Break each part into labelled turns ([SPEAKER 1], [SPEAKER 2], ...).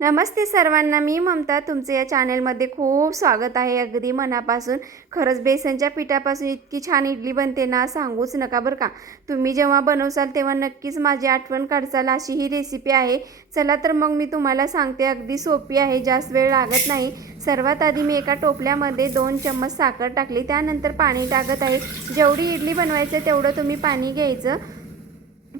[SPEAKER 1] नमस्ते सर्वांना मी ममता. तुमचं या चॅनेलमध्ये खूप स्वागत आहे. अगदी मनापासून खरंच बेसनच्या पिठापासून इतकी छान इडली बनते ना सांगूच नका बरं का. तुम्ही जेव्हा बनवसाल तेव्हा नक्कीच माझी आठवण काढसाल अशी ही रेसिपी आहे. चला तर मग मी तुम्हाला सांगते अगदी सोपी आहे जास्त वेळ लागत नाही. सर्वात आधी मी एका टोपल्यामध्ये दोन चम्मच साखर टाकली. त्यानंतर पाणी टाकत आहे. जेवढी इडली बनवायचं तेवढं तुम्ही पाणी घ्यायचं.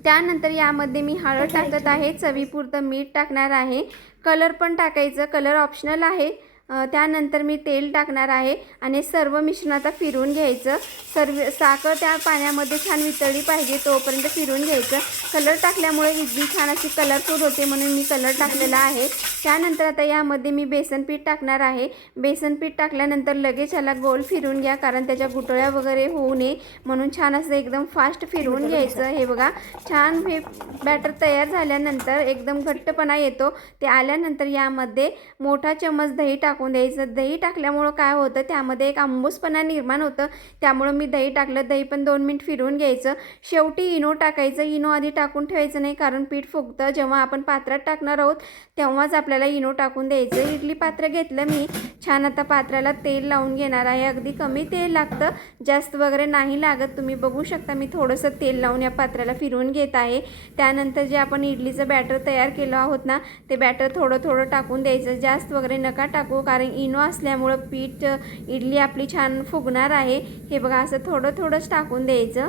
[SPEAKER 1] त्यानंतर यामध्ये मी हळद टाकत आहे चवीपुरतं मीठ टाकणार आहे. कलर पण टाकायचं कलर ऑप्शनल आहे. त्यानंतर मी तेल टाकणार आहे आणि सर्व मिश्रण आता फिरून घ्यायचं. सर्व साखर त्या पाण्यामध्ये छान वितळली पाहिजे तोपर्यंत फिरून घ्यायचं. कलर टाकल्यामुळे इडली छान अशी कलरफुल होते म्हणून मी कलर टाकलेला आहे. त्यानंतर आता यामध्ये मी बेसन पीठ टाकणार आहे. बेसन पीठ टाकल्यानंतर लगेच ह्याला गोल फिरून घ्या कारण त्याच्या गुटळ्या वगैरे होऊ नये म्हणून छान असं एकदम फास्ट फिरवून घ्यायचं. हे बघा छान हे बॅटर तयार झाल्यानंतर एकदम घट्टपणा येतो. ते आल्यानंतर यामध्ये मोठा चम्मच दही टाकून द्यायचं. दही टाकल्यामुळं काय होतं त्यामध्ये एक आंबूसपणा निर्माण होतं. त्यामुळं मी दही टाकलं. दही पण दोन मिनिट फिरवून घ्यायचं. शेवटी इनो टाकायचं. इनो आधी टाकून ठेवायचं नाही कारण पीठ फुगतं. जेव्हा आपण पात्रात टाकणार आहोत तेव्हाच आपल्याला इनो टाकून द्यायचं. इडली पात्र घेतलं मी. छान आता पात्राला तेल लावून घेणार आहे. अगदी कमी तेल लागतं. जास्त वगैरे नाही लागत. तुम्ही बघू शकता मी थोडंसं तेल लावून या पात्राला फिरवून घेत आहे. त्यानंतर जे आपण इडलीचं बॅटर तयार केलं आहोत ना ते बॅटर थोडं थोडं टाकून द्यायचं. जास्त वगैरे नका टाकू. कारण इनो असल्यामुळं पीठ इडली आपली छान फुगणार आहे. हे बघा असं थोडं थोडंच टाकून द्यायचं.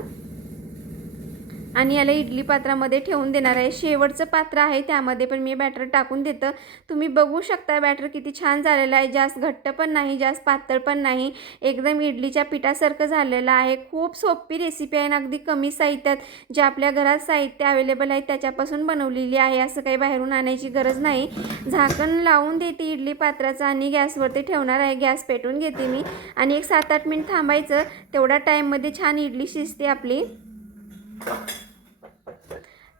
[SPEAKER 1] आणि याला इडली पात्रामध्ये ठेवून देणार आहे. शेवटचं पात्र आहे त्यामध्ये पण मी बॅटर टाकून देतं. तुम्ही बघू शकता बॅटर किती छान झालेलं आहे. जास्त घट्ट पण नाही जास्त पातळ पण नाही. एकदम इडलीच्या पिठासारखं झालेलं आहे. खूप सोपी रेसिपी आहे आणि अगदी कमी साहित्यात जे आपल्या घरात साहित्य अवेलेबल आहे त्याच्यापासून बनवलेली आहे. असं काही बाहेरून आणायची गरज नाही. झाकण लावून देते इडली पात्राचं आणि गॅसवरती ठेवणार आहे. गॅस पेटून घेते मी. आणि एक सात आठ मिनिट थांबायचं. तेवढ्या टाईममध्ये छान इडली शिजते आपली.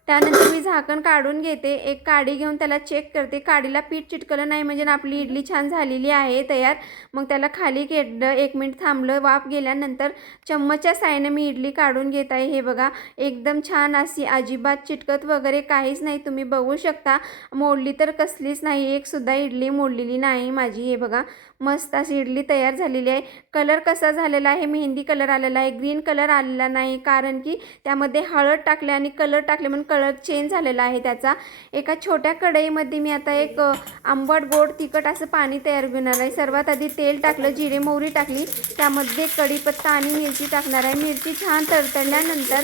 [SPEAKER 1] त्यानंतर मी झाकण काढून घेते. एक काडी घेऊन त्याला चेक करते. काडीला पीठ चिटकलं नाही म्हणजे आपली इडली छान झालेली आहे तयार. मग त्याला खाली घेतलं. एक मिनिट थांबलं. वाफ गेल्यानंतर चम्मचच्या सायनं मी इडली काढून घेत आहे. हे बघा एकदम छान अशी अजिबात चिटकत वगैरे काहीच नाही. तुम्ही बघू शकता मोडली तर कसलीच नाही. एकसुद्धा इडली मोडलेली नाही माझी. हे बघा मस्त अशी इडली तयार झालेली आहे. कलर कसा झालेला आहे? मेहंदी कलर आलेला आहे. ग्रीन कलर आलेला नाही. कारण की त्यामध्ये हळद टाकले आणि कलर टाकले म्हणून कलर चेंज झालेला आहे त्याचा. एका छोट्या कढईमध्ये मी आता एक आंबट गोड तिखट असं पाणी तयार घेणार आहे. सर्वात आधी तेल टाकलं जिरे मोहरी टाकली. त्यामध्ये कढीपत्ता आणि मिरची टाकणार आहे. मिरची छान तरतडल्यानंतर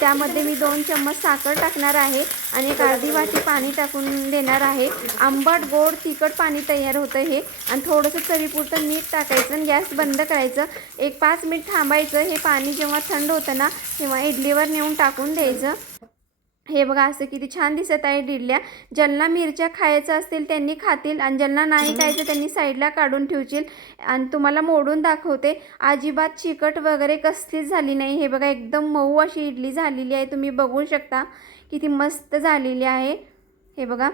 [SPEAKER 1] त्यामध्ये मी दोन चम्मच साखर टाकणार आहे आणि एक अर्धी वाटी पाणी टाकून देणार आहे. आंबट गोड तिखट पाणी तयार होतं हे. आणि थोडंसं चवीपुरतं मीठ टाकायचं आणि गॅस बंद करायचं. एक पाच मिनिट थांबायचं. हे पाणी जेव्हा थंड होतं ना तेव्हा इडलीवर नेऊन टाकून द्यायचं. हे बघा असं किती छान दिसत आहे डिडल्या ज्यांना मिरच्या खायचं असतील त्यांनी खातील आणि ज्यांना नाही खायचं त्यांनी साईडला काढून ठेवतील आणि तुम्हाला मोडून दाखवते. अजिबात चिकट वगैरे कसलीच झाली नाही. हे बघा एकदम मऊ अशी इडली झालेली आहे. तुम्ही बघू शकता किती मस्त झालेली आहे. हे बघा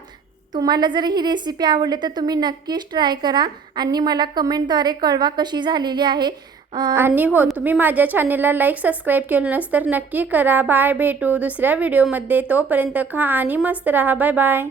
[SPEAKER 1] तुम्हाला जर ही रेसिपी आवडली तर तुम्ही नक्कीच ट्राय करा आणि मला कमेंटद्वारे कळवा कशी झालेली आहे. आणि हो तुम्ही माझ्या चॅनेलला लाईक सबस्क्राईब केलं नस तर नक्की करा. बाय भेटू दुसऱ्या व्हिडिओमध्ये तोपर्यंत खा आणि मस्त राहा. Bye bye